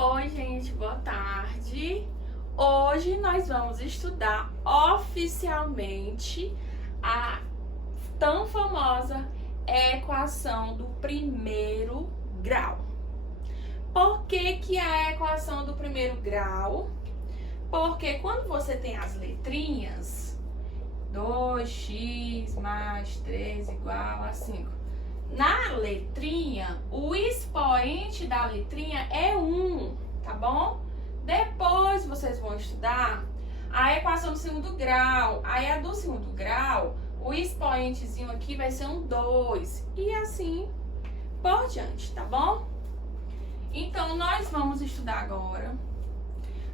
Oi, gente, boa tarde. Hoje nós vamos estudar oficialmente a tão famosa equação do primeiro grau. Por que a equação do primeiro grau? Porque quando você tem as letrinhas, 2x mais 3 igual a 5. Na letrinha, o expoente da letrinha é 1, tá bom? Depois vocês vão estudar a equação do segundo grau. Aí a do segundo grau, o expoentezinho aqui vai ser um 2. E assim por diante, tá bom? Então, nós vamos estudar agora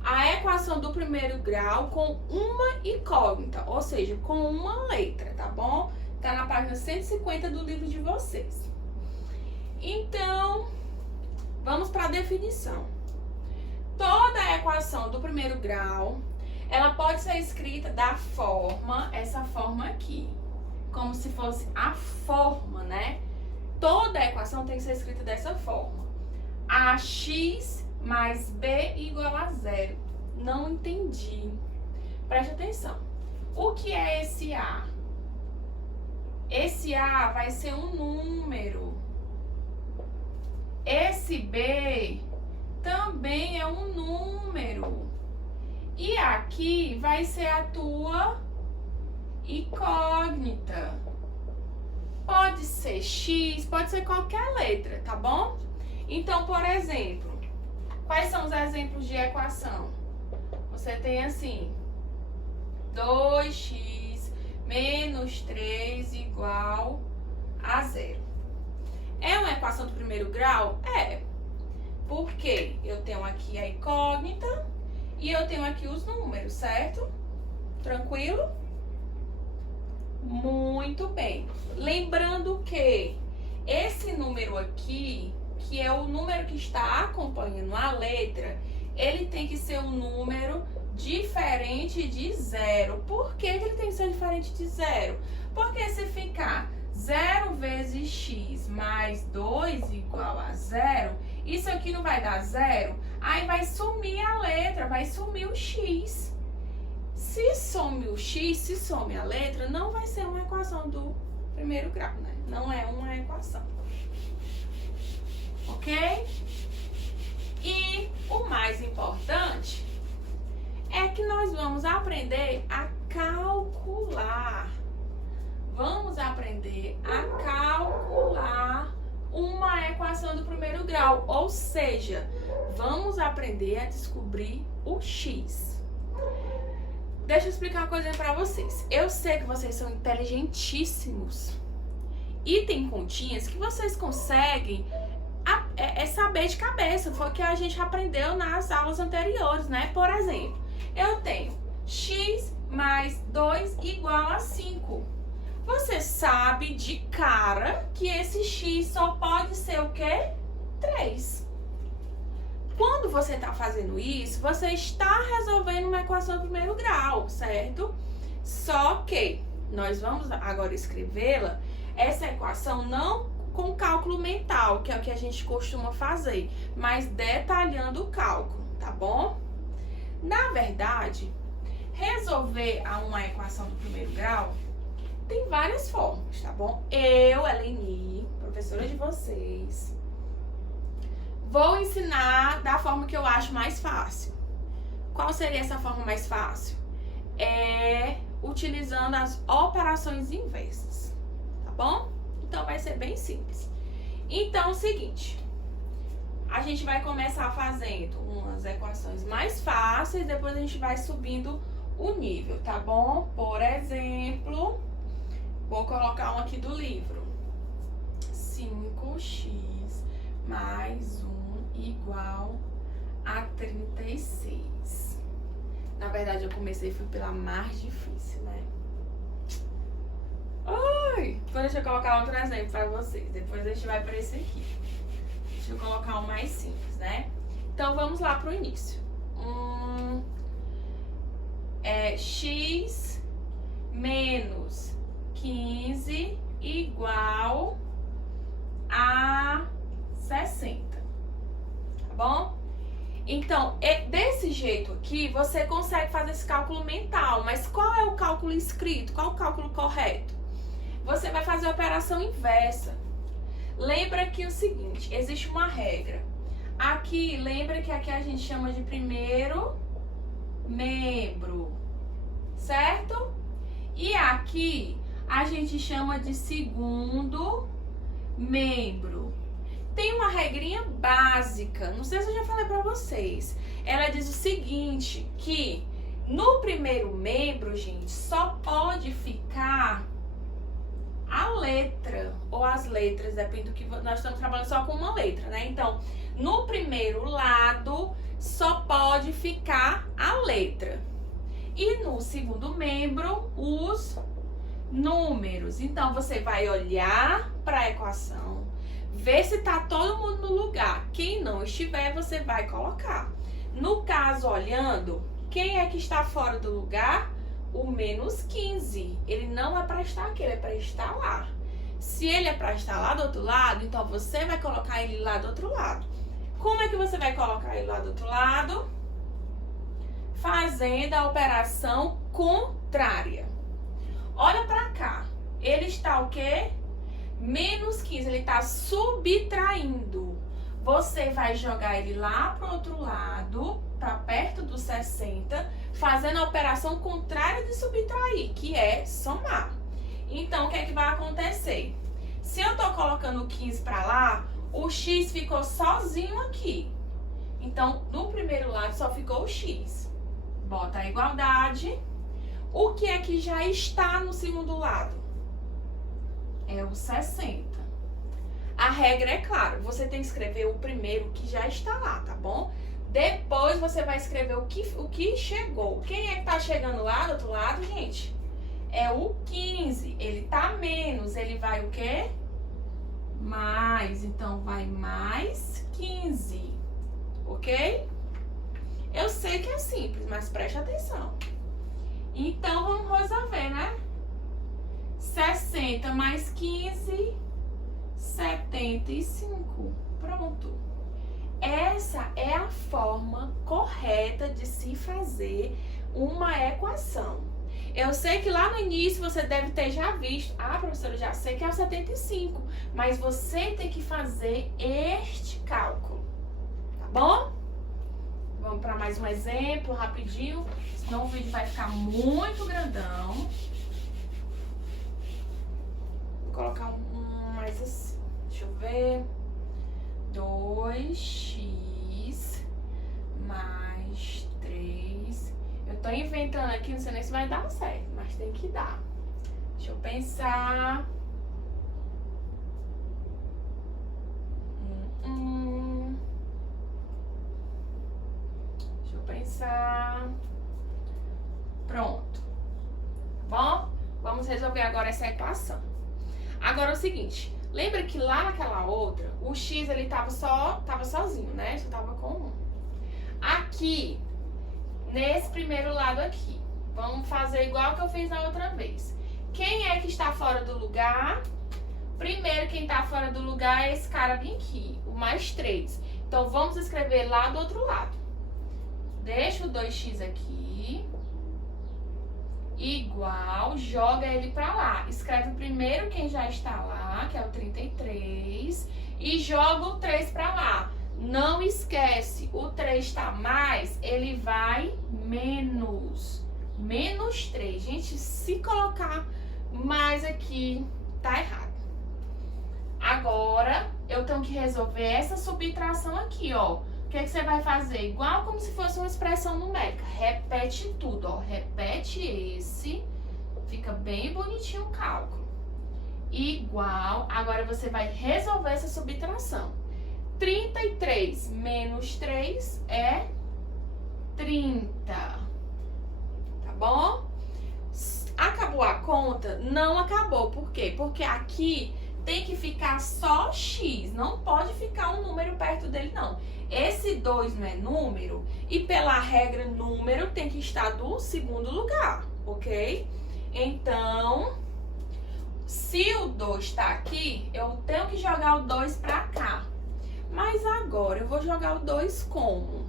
a equação do primeiro grau com uma incógnita, ou seja, com uma letra, tá bom? Tá na página 150 do livro de vocês. Então, vamos para a definição. Toda a equação do primeiro grau, ela pode ser escrita da forma, essa forma aqui, como se fosse a forma, né? Toda a equação tem que ser escrita dessa forma. AX mais B igual a 0. Não entendi. Preste atenção. O que é esse A? Esse A vai ser um número. Esse B também é um número. E aqui vai ser a tua incógnita. Pode ser X, pode ser qualquer letra, tá bom? Então, por exemplo, quais são os exemplos de equação? Você tem assim, 2x menos 3 igual a 0. É uma equação do primeiro grau? É. Porque eu tenho aqui a incógnita e eu tenho aqui os números, certo? Tranquilo? Muito bem. Lembrando que esse número aqui, que é o número que está acompanhando a letra, ele tem que ser um número diferente de 0. Por que ele tem que ser diferente de 0? Porque se ficar 0 vezes x mais 2 igual a 0, isso aqui não vai dar 0, aí vai sumir a letra, vai sumir o x. Se some o x, se some a letra, não vai ser uma equação do primeiro grau, né? Não é uma equação. Ok? E o mais importante é que nós vamos aprender a calcular. Vamos aprender a calcular uma equação do primeiro grau, ou seja, vamos aprender a descobrir o x. Deixa eu explicar uma coisa pra vocês. Eu sei que vocês são inteligentíssimos e tem continhas que vocês conseguem saber de cabeça. Foi o que a gente aprendeu nas aulas anteriores, né? Por exemplo, eu tenho x mais 2 igual a 5. Você sabe de cara que esse x só pode ser o quê? 3. Quando você está fazendo isso, você está resolvendo uma equação do primeiro grau, certo? Só que nós vamos agora escrevê-la, essa equação não com cálculo mental, que é o que a gente costuma fazer, mas detalhando o cálculo, tá bom? Na verdade, resolver uma equação do primeiro grau tem várias formas, tá bom? Eu, Eleni, professora de vocês, vou ensinar da forma que eu acho mais fácil. Qual seria essa forma mais fácil? É utilizando as operações inversas, tá bom? Então, vai ser bem simples. Então, é o seguinte, a gente vai começar fazendo umas equações mais fáceis, depois a gente vai subindo o nível, tá bom? Por exemplo, vou colocar um aqui do livro. 5x mais 1 igual a 36. Na verdade, eu comecei fui pela mais difícil, né? Ai! Então, deixa eu colocar outro exemplo para vocês. Depois a gente vai para esse aqui. Deixa eu colocar um mais simples, né? Então, vamos lá pro início. X menos 15 igual a 60. Tá bom? Então, desse jeito aqui, você consegue fazer esse cálculo mental. Mas qual é o cálculo escrito? Qual é o cálculo correto? Você vai fazer a operação inversa. Lembra que o seguinte, existe uma regra. Aqui, lembra que aqui a gente chama de primeiro membro, certo? E aqui a gente chama de segundo membro. Tem uma regrinha básica, não sei se eu já falei pra vocês. Ela diz o seguinte, que no primeiro membro, gente, só pode ficar a letra ou as letras, depende do que nós estamos trabalhando só com uma letra, né? Então, no primeiro lado só pode ficar a letra. E no segundo membro, os números. Então, você vai olhar para a equação, ver se tá todo mundo no lugar. Quem não estiver, você vai colocar. No caso, olhando, quem é que está fora do lugar? O menos 15. Ele não é para estar aqui, ele é para estar lá. Se ele é para estar lá do outro lado, então você vai colocar ele lá do outro lado. Como é que você vai colocar ele lá do outro lado? Fazendo a operação contrária. Olha para cá. Ele está o quê? Menos 15, ele está subtraindo. Você vai jogar ele lá pro outro lado, para perto do 60, fazendo a operação contrária de subtrair, que é somar. Então, o que é que vai acontecer? Se eu tô colocando 15 para lá, o x ficou sozinho aqui. Então, no primeiro lado só ficou o x. Bota a igualdade. O que é que já está no segundo lado? É o 60. A regra é clara, você tem que escrever o primeiro que já está lá, tá bom? Depois você vai escrever o que chegou. Quem é que tá chegando lá do outro lado, gente? É o 15. Ele tá menos, ele vai o quê? Mais. Então, vai mais 15. Ok? Eu sei que é simples, mas preste atenção. Então, vamos resolver, né? 60 mais 15, 75. Pronto. Essa é a forma correta de se fazer uma equação. Eu sei que lá no início você deve ter já visto. Ah, professora, eu já sei que é o 75. Mas você tem que fazer este cálculo. Tá bom? Vamos para mais um exemplo rapidinho. Senão o vídeo vai ficar muito grandão. Vou colocar um mais assim. Deixa eu ver. 2x mais 3. Eu tô inventando aqui, não sei nem se vai dar certo, mas tem que dar. Deixa eu pensar. Deixa eu pensar. Pronto. Bom, vamos resolver agora essa equação. Agora é o seguinte. Lembra que lá naquela outra, o x ele tava sozinho, né? Só tava com 1. Aqui, nesse primeiro lado aqui, vamos fazer igual que eu fiz na outra vez. Quem é que está fora do lugar? Primeiro, quem está fora do lugar é esse cara bem aqui, o mais 3. Então, vamos escrever lá do outro lado. Deixa o 2x aqui. Igual, joga ele pra lá. Escreve primeiro quem já está lá, que é o 33, e joga o 3 pra lá. Não esquece, o 3 tá mais, ele vai menos. Menos 3. Gente, se colocar mais aqui, tá errado. Agora, eu tenho que resolver essa subtração aqui, ó. O que você vai fazer? Igual como se fosse uma expressão numérica. Repete tudo, ó. Repete esse. Fica bem bonitinho o cálculo. Igual. Agora você vai resolver essa subtração. 33 menos 3 é 30. Tá bom? Acabou a conta? Não acabou. Por quê? Porque aqui tem que ficar só x. Não pode ficar um número perto dele, não. Esse 2 não é número e pela regra número tem que estar do segundo lugar, ok? Então, se o 2 está aqui, eu tenho que jogar o 2 para cá. Mas agora eu vou jogar o 2 como?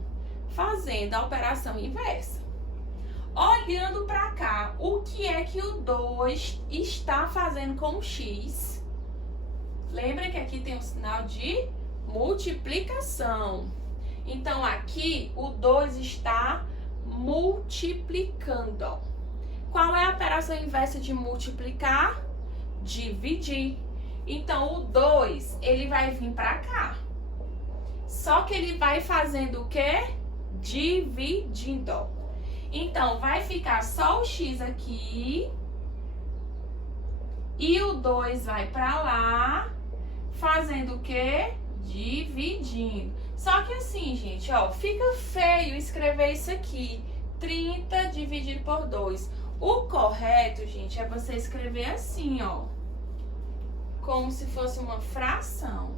fazendo a operação inversa. Olhando para cá, o que é que o 2 está fazendo com o x? Lembra que aqui tem um sinal de multiplicação. Então, aqui o 2 está multiplicando. Qual é a operação inversa de multiplicar? Dividir. Então, o 2, ele vai vir para cá. Só que ele vai fazendo o quê? Dividindo. Então, vai ficar só o x aqui. E o 2 vai para lá, fazendo o quê? Dividindo. Só que assim, gente, ó, fica feio escrever isso aqui. 30 dividido por 2. O correto, gente, é você escrever assim, ó. Como se fosse uma fração.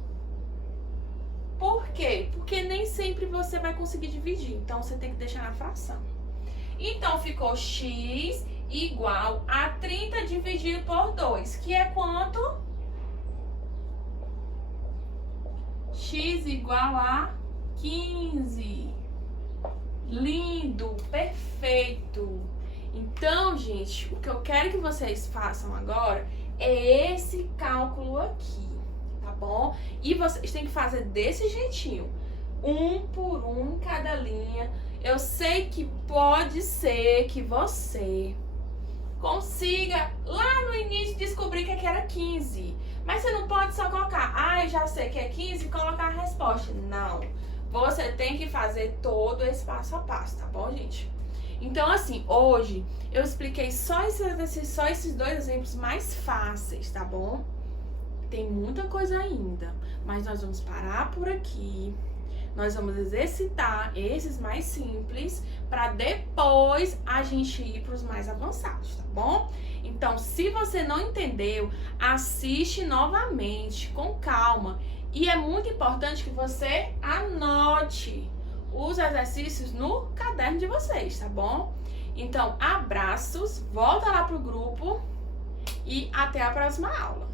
Por quê? Porque nem sempre você vai conseguir dividir. Então, você tem que deixar na fração. Então, ficou x igual a 30 dividido por 2. Que é quanto? X igual a 15. Lindo, perfeito. Então, gente, o que eu quero que vocês façam agora é esse cálculo aqui, tá bom? E vocês têm que fazer desse jeitinho, um por um em cada linha. Eu sei que pode ser que você consiga lá no início descobrir que aqui era 15. Mas você não pode só colocar, eu já sei que é 15 e colocar a resposta. Não. Você tem que fazer todo esse passo a passo, tá bom, gente? Então, assim, hoje eu expliquei só esses dois exemplos mais fáceis, tá bom? Tem muita coisa ainda, mas nós vamos parar por aqui. Nós vamos exercitar esses mais simples para depois a gente ir para os mais avançados, tá bom? Então, se você não entendeu, assiste novamente com calma. E é muito importante que você anote os exercícios no caderno de vocês, tá bom? Então, abraços, volta lá pro grupo e até a próxima aula.